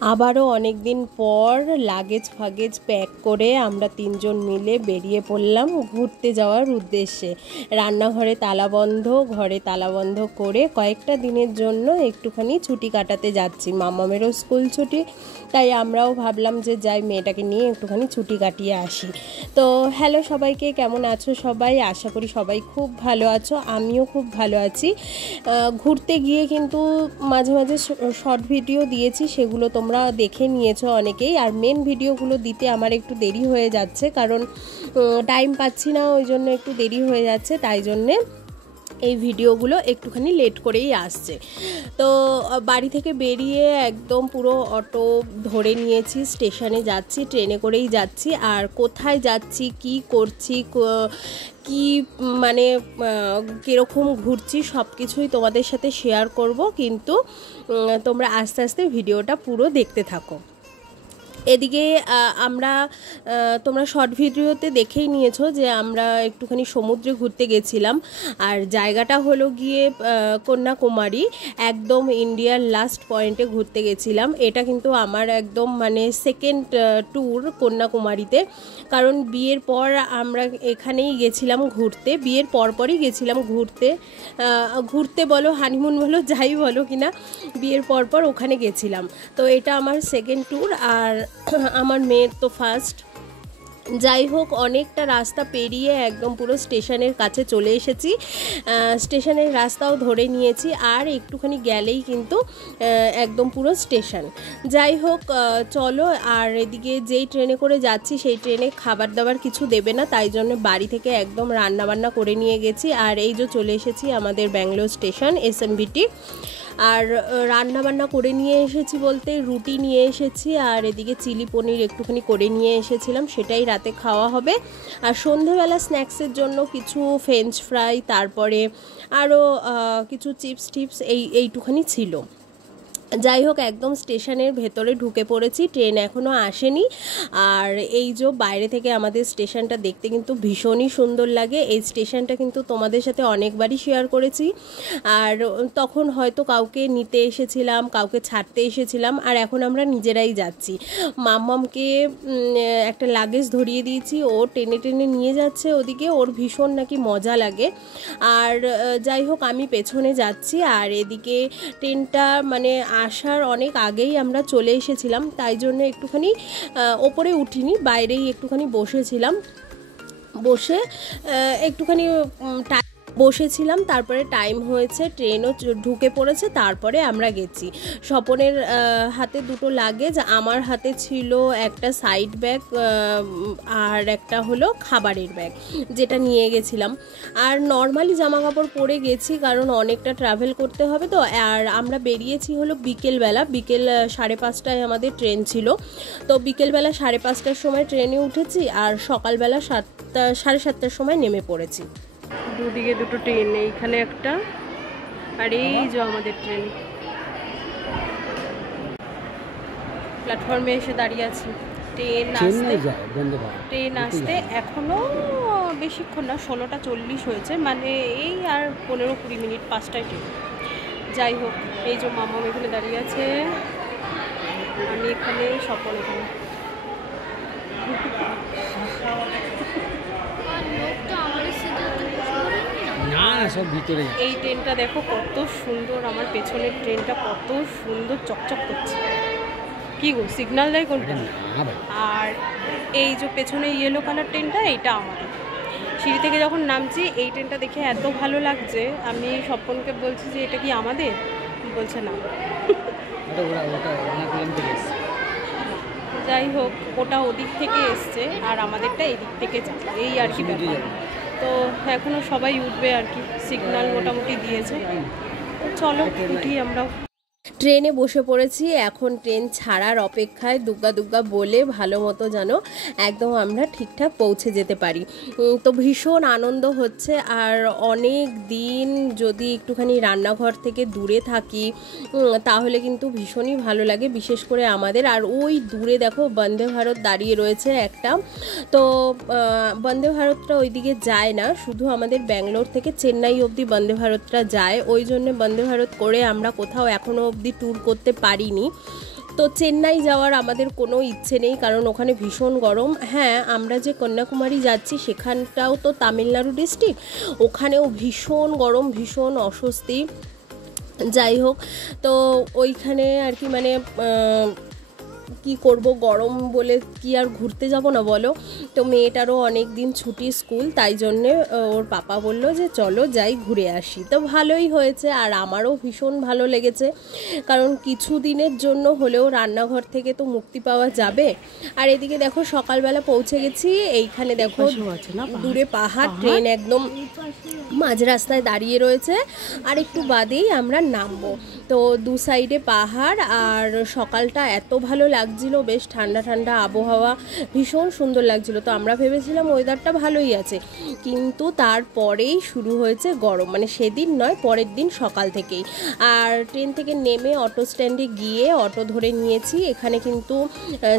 আবারও অনেক দিন পর লাগেজ ফাগেজ প্যাক করে আমরা তিনজন মিলে বেরিয়ে পড়লাম ঘুরতে যাওয়ার উদ্দেশ্যে। রান্নাঘরে তালাবন্ধ, ঘরে তালাবন্ধ করে কয়েকটা দিনের জন্য একটুখানি ছুটি কাটাতে যাচ্ছি। মামামেরও স্কুল ছুটি, তাই আমরাও ভাবলাম যে যাই, মেয়েটাকে নিয়ে একটুখানি ছুটি কাটিয়ে আসি। তো হ্যালো সবাইকে, কেমন আছো সবাই? আশা করি সবাই খুব ভালো আছো, আমিও খুব ভালো আছি। ঘুরতে গিয়ে কিন্তু মাঝে মাঝে শর্ট ভিডিও দিয়েছি, সেগুলো তোমরা দেখে নিয়েছো অনেকেই। আর মেন ভিডিওগুলো দিতে আমার একটু দেরি হয়ে যাচ্ছে, কারণ টাইম পাচ্ছি না, ওই জন্য একটু দেরি হয়ে যাচ্ছে, তাই জন্যে এই ভিডিওগুলো একটুখানি লেট করেই আসছে। তো বাড়ি থেকে বেরিয়ে একদম পুরো অটো ধরে নিয়েছি, স্টেশনে যাচ্ছি, ট্রেনে করেই যাচ্ছি। আর কোথায় যাচ্ছি, কি করছি, কি মানে কীরকম ঘুরছি, সব কিছুই তোমাদের সাথে শেয়ার করব, কিন্তু তোমরা আস্তে আস্তে ভিডিওটা পুরো দেখতে থাকো। এদিকে আমরা তোমরা শর্ট ভিডিওতে দেখেই নিয়েছো যে আমরা একটুখানি সমুদ্রে ঘুরতে গেছিলাম। আর জায়গাটা হলো গিয়ে কন্যাকুমারী, একদম ইন্ডিয়ার লাস্ট পয়েন্টে ঘুরতে গেছিলাম। এটা কিন্তু আমার একদম মানে সেকেন্ড ট্যুর কন্যাকুমারীতে, কারণ বিয়ের পর আমরা এখানেই গেছিলাম ঘুরতে, বিয়ের পরপরই গেছিলাম ঘুরতে বলো, হানিমুন বলো, যাই বলো কিনা, বিয়ের পরপর ওখানে গেছিলাম। তো এটা আমার সেকেন্ড ট্যুর, আর আমার মেয়ের তো ফার্স্ট। যাই হোক, অনেকটা রাস্তা পেরিয়ে একদম পুরো স্টেশনের কাছে চলে এসেছি, স্টেশনের রাস্তাও ধরে নিয়েছি, আর একটুখানি গেলেই কিন্তু একদম পুরো স্টেশন। যাই হোক, চলো। আর এদিকে যেই ট্রেনে করে যাচ্ছি সেই ট্রেনে খাবার দাবার কিছু দেবে না, তাই জন্য বাড়ি থেকে একদম রান্নাবান্না করে নিয়ে গেছি। আর এই যে চলে এসেছি আমাদের ব্যাঙ্গালোর স্টেশন এসএমবিটি। আর রান্নাবান্না করে নিয়ে এসেছি বলতে রুটি নিয়ে এসেছি, আর এদিকে চিলি পনির একটুখানি করে নিয়ে এসেছিলাম, সেটাই রাতে খাওয়া হবে। আর সন্ধেবেলা স্ন্যাক্সের জন্য কিছু ফ্রেঞ্চ ফ্রাই, তারপরে আরও কিছু চিপস টিপস এইটুখানি ছিল। যাই হোক, একদম স্টেশনের ভেতরে ঢুকে পড়েছি, ট্রেন এখনও আসেনি। আর এই যে বাইরে থেকে আমাদের স্টেশনটা দেখতে কিন্তু ভীষণই সুন্দর লাগে। এই স্টেশনটা কিন্তু তোমাদের সাথে অনেকবারই শেয়ার করেছি, আর তখন হয়তো কাউকে নিতে এসেছিলাম, কাউকে ছাড়তে এসেছিলাম, আর এখন আমরা নিজেরাই যাচ্ছি। মাম্মামকে একটা লাগেজ ধরিয়ে দিয়েছি, ও টেনে টেনে নিয়ে যাচ্ছে ওদিকে, ওর ভীষণ নাকি মজা লাগে। আর যাই হোক, আমি পেছনে যাচ্ছি। আর এদিকে ট্রেনটা মানে আসার অনেক আগেই আমরা চলে এসেছিলাম, তাই জন্য একটুখানি ওপরে উঠিনি, বাইরেই একটুখানি বসেছিলাম, বসে একটুখানি বসেছিলাম। তারপরে টাইম হয়েছে, ট্রেনও ঢুকে পড়েছে, তারপরে আমরা গেছি। স্বপনের হাতে দুটো লাগেজ, আমার হাতে ছিল একটা সাইড ব্যাগ আর একটা হলো খাবারের ব্যাগ, যেটা নিয়ে গেছিলাম। আর নর্মালি জামা কাপড় পরে গেছি, কারণ অনেকটা ট্রাভেল করতে হবে তো। আর আমরা বেরিয়েছি হলো বিকেলবেলা, বিকেল 5:30টায় আমাদের ট্রেন ছিল। তো বিকেলবেলা 5:30টার সময় ট্রেনে উঠেছি, আর সকালবেলা 7:30টার সময় নেমে পড়েছি। দুদিকে দুটো ট্রেন, এইখানে একটা, আর এই যে আমাদের ট্রেন। প্ল্যাটফর্মে এসে দাঁড়িয়ে আছি, ট্রেন আসতে এখনো বেশিক্ষণ না, 16টা 40 হয়েছে, মানে এই আর 15-20 মিনিট, 5টায় ট্রেন। যাই হোক, এই যে মামা এখানে দাঁড়িয়ে আছে, আমি এখানে, স্বপন এখানে। এই ট্রেনটা দেখো কত সুন্দর, আমার পেছনের ট্রেনটা কত সুন্দর চকচক করছে। কি গো, সিগন্যাল দেয় কোনটা? আর এই যে পেছনে ইয়েলো কালার ট্রেনটা, এইটা আমাদের। সিঁড়ি থেকে যখন নামছি এই ট্রেনটা দেখে এত ভালো লাগছে, আমি স্বপনকে বলছি যে এটা কি আমাদের, বলছে না। যাই হোক, ওটা ওদিক থেকে এসছে আর আমাদেরটা এদিক থেকে যাবে, এই আর কি ব্যাপার। তো এখনও সবাই উঠবে আর কি, সিগন্যাল মোটামুটি দিয়েছে। চলো উঠি আমরাও। ট্রেনে বসে পড়েছি, এখন ট্রেন ছাড়ার অপেক্ষায়, দুগ্গা দুগ্গা বলে ভালো মতো যেন একদম আমরা ঠিকঠাক পৌঁছে যেতে পারি। তো ভীষণ আনন্দ হচ্ছে। আর অনেক দিন যদি একটুখানি রান্নাঘর থেকে দূরে থাকি তাহলে কিন্তু ভীষণই ভালো লাগে, বিশেষ করে আমাদের। আর ওই দূরে দেখো বন্দে ভারত দাঁড়িয়ে রয়েছে একটা, তো বন্দে ভারতটা ওইদিকে যায় না, শুধু আমাদের ব্যাঙ্গালোর থেকে চেন্নাই অবধি বন্দে ভারতটা যায়, ওই জন্য বন্দে ভারত করে আমরা কোথাও এখনও অবধি ট্যুর করতে পারিনি। তো চেন্নাই যাওয়ার আমাদের কোনো ইচ্ছে নেই, কারণ ওখানে ভীষণ গরম। হ্যাঁ, আমরা যে কন্যাকুমারী যাচ্ছি সেখানটাও তো তামিলনাড়ু ডিস্ট্রিক্ট, ওখানেও ভীষণ গরম, ভীষণ অস্বস্তি। যাই হোক, তো ওইখানে আর কি মানে কি করব, গরম বলে কি আর ঘুরতে যাব না বলো। তো মেয়েটারও অনেক দিন ছুটি স্কুল, তাই জন্যে ওর পাপা বলল যে চলো যাই ঘুরে আসি। তো ভালোই হয়েছে, আর আমারও ভীষণ ভালো লেগেছে, কারণ কিছু দিনের জন্য হলেও রান্নাঘর থেকে তো মুক্তি পাওয়া যাবে। আর এদিকে দেখো সকালবেলা পৌঁছে গেছি, এইখানে দেখো দূরে পাহাড়, ট্রেন একদম মাঝ রাস্তায় দাঁড়িয়ে রয়েছে, আর একটু বাদেই আমরা নামবো। তো দু সাইডে পাহাড়, আর সকালটা এত ভালো লাগছিল, বেশ ঠান্ডা ঠান্ডা আবহাওয়া, ভীষণ সুন্দর লাগছিল। তো আমরা ভেবেছিলাম ওয়েদারটা ভালোই আছে, কিন্তু তারপরেই শুরু হয়েছে গরম, মানে সেদিন নয় পরের দিন সকাল থেকেই। আর ট্রেন থেকে নেমে অটো স্ট্যান্ডে গিয়ে অটো ধরে নিয়েছি। এখানে কিন্তু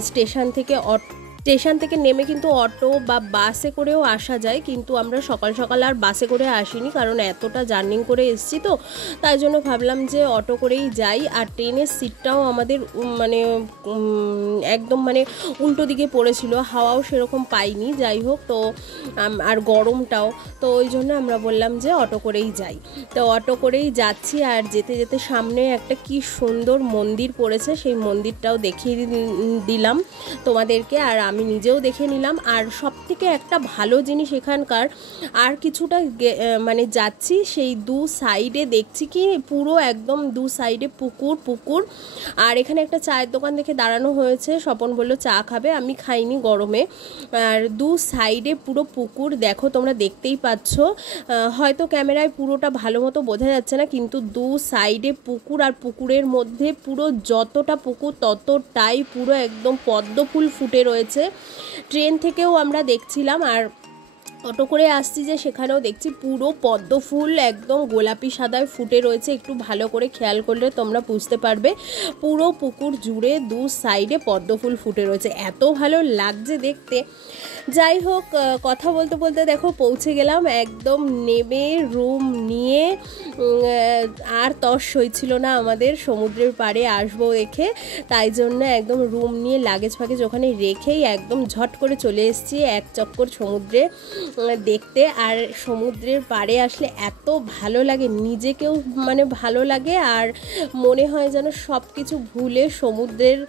স্টেশন থেকে নেমে কিন্তু অটো বা বাসে করেও আসা যায়, কিন্তু আমরা সকাল সকাল আর বাসে করে আসিনি, কারণ এতটা জার্নি করে এসেছি, তো তাই জন্য ভাবলাম যে অটো করেই যাই। আর ট্রেনের সিটটাও আমাদের মানে একদম মানে উল্টো দিকে পড়েছিল, হাওয়াও সেরকম পাইনি। যাই হোক, তো আর গরমটাও, তো ওই জন্য আমরা বললাম যে অটো করেই যাই। তো অটো করেই যাচ্ছি, আর যেতে যেতে সামনে একটা কি সুন্দর মন্দির পড়েছে, সেই মন্দিরটাও দেখিয়ে দিলাম তোমাদেরকে, আর আমি নিজেও দেখে নিলাম। আর সবথেকে একটা ভালো জিনিস এখানকার, আর কিছুটা মানে যাচ্ছি, সেই দু সাইডে দেখছি কি পুরো একদম দু সাইডে পুকুর। আর এখানে একটা চায়ের দোকান দেখে দাঁড়ানো হয়েছে, স্বপন বলল চা খাবে, আমি খাইনি গরমে। আর দু সাইডে পুরো পুকুর, দেখো তোমরা দেখতেই পাচ্ছ, হয়তো ক্যামেরায় পুরোটা ভালো মতো বোঝা যাচ্ছে না, কিন্তু দু সাইডে পুকুর, আর পুকুরের মধ্যে পুরো যতটা পুকুর ততটাই পুরো একদম পদ্ম ফুল ফুটে রয়েছে। ট্রেন থেকেও আমরা দেখছিলাম, আর অটো করে আসছি যে সেখানেও দেখছি পুরো পদ্ম ফুল একদম গোলাপি সাদায় ফুটে রয়েছে। একটু ভালো করে খেয়াল করলে তোমরা বুঝতে পারবে, পুরো পুকুর জুড়ে দু সাইডে পদ্ম ফুল ফুটে রয়েছে, এত ভালো লাগছে দেখতে। যাই হোক, কথা বলতে বলতে দেখো পৌঁছে গেলাম, একদম নেমে রুম নিয়ে আর তর সইছিল না আমাদের সমুদ্রের পাড়ে আসবো দেখে, তাই জন্য একদম রুম নিয়ে লাগেজ ফাগেজ ওখানে রেখেই একদম ঝট করে চলে এসেছি এক চক্কর সমুদ্রে দেখতে। আর সমুদ্রের পাড়ে আসলে এত ভালো লাগে, নিজেকেও মানে ভালো লাগে, আর মনে হয় যেন সব কিছু ভুলে সমুদ্রের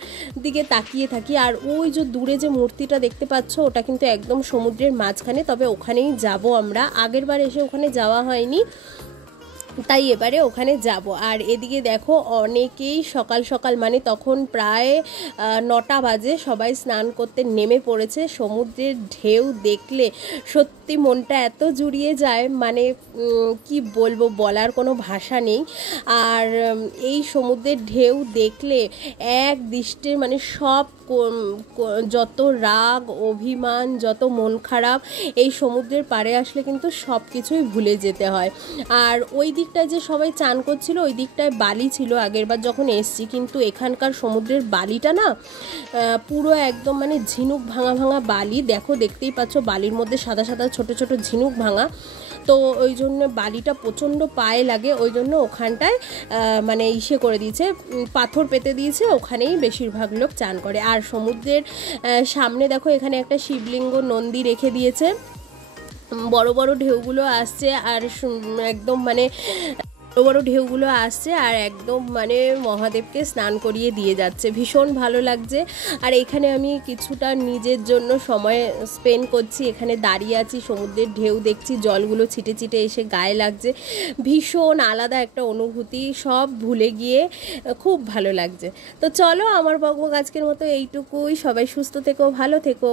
দিকে তাকিয়ে থাকি। আর ওই যে দূরে যে মূর্তিটা দেখতে পাচ্ছ, ওটা কিন্তু একদম সমুদ্রের মাঝখানে, তবে ওখানেই যাব আমরা, আগের বার এসে ওখানে যাওয়া হয়নি, তাই এবারে ওখানে যাব। আর এদিকে দেখো অনেকেই সকাল সকাল, মানে তখন প্রায় 9টা বাজে, সবাই স্নান করতে নেমে পড়েছে। সমুদ্রের ঢেউ দেখলে সত্যি মনটা এত জুড়িয়ে যায়, মানে কি বলবো, বলার কোনো ভাষা নেই। আর এই সমুদ্রের ঢেউ দেখলে এক দৃষ্টির মানে সব যত রাগ অভিমান, যত মন খারাপ, এই সমুদ্রের পাড়ে আসলে কিন্তু সব কিছুই ভুলে যেতে হয়। আর ওই দিকটায় যে সবাই চান করছিল, ওই দিকটায় বালি ছিল আগেরবার যখন এসছি, কিন্তু এখানকার সমুদ্রের বালিটা না পুরো একদম মানে ঝিনুক ভাঙা ভাঙা বালি, দেখো দেখতেই পাচ্ছ বালির মধ্যে সাদা সাদা ছোট ছোট ঝিনুক ভাঙা, তো ওই জন্য বালিটা প্রচণ্ড পায়ে লাগে, ওই জন্য ওখানটায় মানে ইসে করে দিয়েছে, পাথর পেতে দিয়েছে, ওখানেই বেশিরভাগ লোক চান করে। আর সমুদ্রের সামনে দেখো এখানে একটা শিবলিঙ্গ নন্দী রেখে দিয়েছে, বড় বড় ঢেউগুলো আসছে, আর একদম মানে বড় বড় ঢেউগুলো আসছে, আর একদম মানে মহাদেবকে স্নান করিয়ে দিয়ে যাচ্ছে, ভীষণ ভালো লাগছে। আর এখানে আমি কিছুটা নিজের জন্য সময় স্পেন্ড করছি, এখানে দাঁড়িয়ে আছি, সমুদ্রের ঢেউ দেখছি, জলগুলো ছিটে ছিটে এসে গায়ে লাগছে, ভীষণ আলাদা একটা অনুভূতি, সব ভুলে গিয়ে খুব ভালো লাগছে। তো চলো, আমার বকবক আজকের মতো এইটুকুই, সবাই সুস্থ থেকো, ভালো থেকো।